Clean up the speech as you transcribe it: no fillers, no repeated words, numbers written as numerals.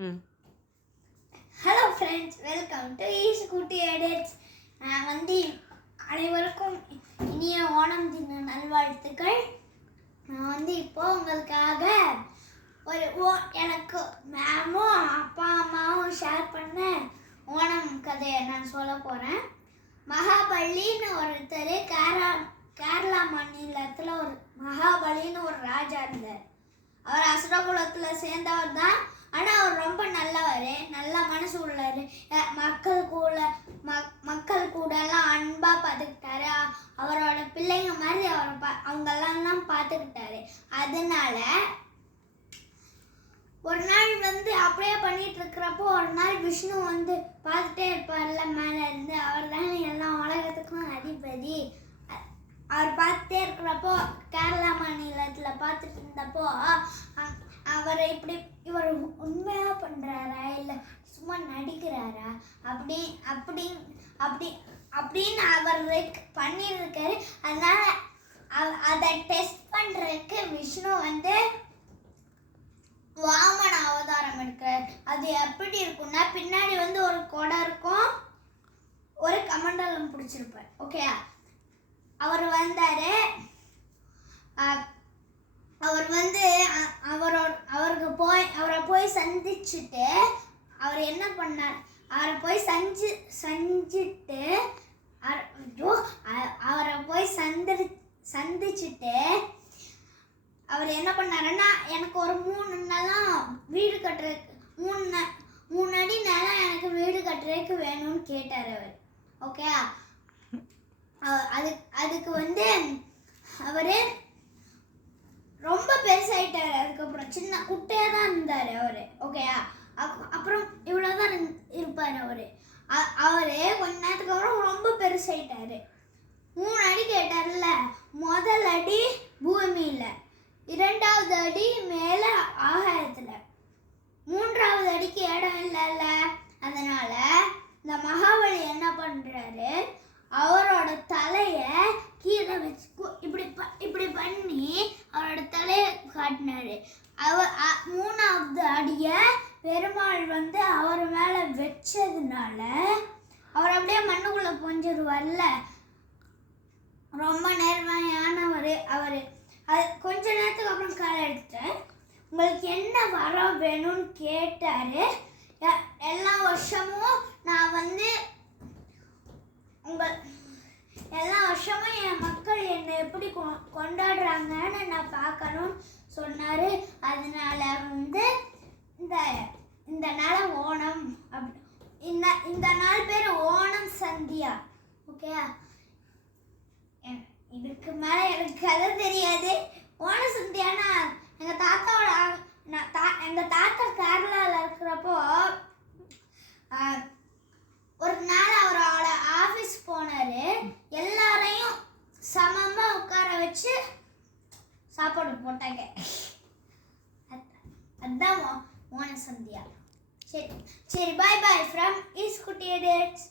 ம். Hello friends, welcome to ஈஸ்குட்டி edits. நான் அனைவருக்கும் இனிய ஓணம் தின நல்வாழ்த்துக்கள். நான் இப்போ உங்களுக்காக எனக்கு மேமும் அப்பா அம்மாவும் ஷேர் பண்ண ஓணம் கதையை நான் சொல்ல போகிறேன். மகாபலின்னு ஒருத்தர் கேரளா மாநிலத்தில் மகாபலின்னு ஒரு ராஜா இருந்தார். அவர் அசுரகுலத்தில் சேர்ந்தவர் தான். ஆனால் அவர் ரொம்ப நல்லவர், நல்ல மனசு உள்ளவர். மக்கள் கூட எல்லாம் அன்பாக பார்த்துக்கிட்டாரு. அவரோட பிள்ளைங்க மாதிரி அவங்கெல்லாம் பார்த்துக்கிட்டாரு. அதனால ஒரு நாள் அப்படியே பண்ணிட்டு இருக்கிறப்போ ஒரு நாள் விஷ்ணு பார்த்துட்டே இருப்பார்ல மேலே இருந்து. அவர் தான் எல்லா உலகத்துக்கும் அதிபதி. அவர் பார்த்துட்டே இருக்கிறப்போ கேரளா மாநிலத்தில் பார்த்துட்டு இருந்தப்போ அவரை இவர் உண்மையாக பண்ணுறாரா இல்லை சும்மா நடிக்கிறாரா அப்படின்னு அவர் பண்ணியிருக்காரு. அதனால அதை டெஸ்ட் பண்ணுறதுக்கு விஷ்ணு வாமன அவதாரம் எடுக்கிறார். அது எப்படி இருக்கும்னா, பின்னாடி ஒரு கொடை இருக்கும், ஒரு கமண்டலம் பிடிச்சிருப்பார். ஓகே, அவர் வந்தாரு. அவரை போய் சந்திச்சுட்டு அவர் என்ன பண்ணார், அவரை போய் சந்திச்சுட்டு அவர் என்ன பண்ணாருன்னா, எனக்கு ஒரு 3 நிலம் வீடு கட்டுறதுக்கு 3 அடி நிலம் எனக்கு வீடு கட்டுறதுக்கு வேணும்னு கேட்டார் அவர். ஓகே, அதுக்கு அவர் ரொம்ப பெருசாயிட்டார். அதுக்கப்புறம் சின்ன குட்டையாக தான் இருந்தார் அவர். ஓகேயா, அப்புறம் இவ்வளோதான் இருப்பார் அவர். கொஞ்ச நேரத்துக்கு அப்புறம் ரொம்ப பெருசாயிட்டார். 3 அடி கேட்டார்ல, முதல் அடி பூமியில், 2வது அடி மேலே ஆகாயத்தில், 3வது அடிக்கு இடம் இல்லைல்ல. அதனால இந்த மகாபலி என்ன பண்ணுறாரு, அவரோட தலையை கீழே வச்சு இப்படி பண்ணி அவரோட தலையை காட்டினாரு. 3வது அடியை பெருமாள் அவர் மேலே வச்சதுனால அவர் அப்படியே மண்ணுக்குள்ளே பொஞ்சிருவார்ல. ரொம்ப நேர்மையானவர் அவர். அது கொஞ்ச நேரத்துக்கு அப்புறம் காலை எடுத்துட்டேன். உங்களுக்கு என்ன வரம் வேணும்னு கேட்டார். எல்லா வருஷமும் நான் எல்லா வருஷமும் என் மக்கள் என்னை எப்படி கொண்டாடுறாங்கன்னு நான் பார்க்கணும்னு சொன்னார். அதனால இந்த நாள் ஓணம் இந்த நாள் பேர் ஓணம் சந்தியா. ஓகே, இதுக்கு மேலே எனக்கு கதை தெரியாது. ஓண சந்தியானா எங்கள் தாத்தா கேரளாவில் இருக்கிறப்போ ஒரு நாள் அவரோட ஆஃபீஸ் போனார். எல்லாரையும் சமமாக உட்கார வச்சு சாப்பாடு போட்டாங்க. அதுதான் ஓண சந்தியா. சரி, பாய் ஃப்ரம் ஈஸ்குட்டி எடிட்ஸ்.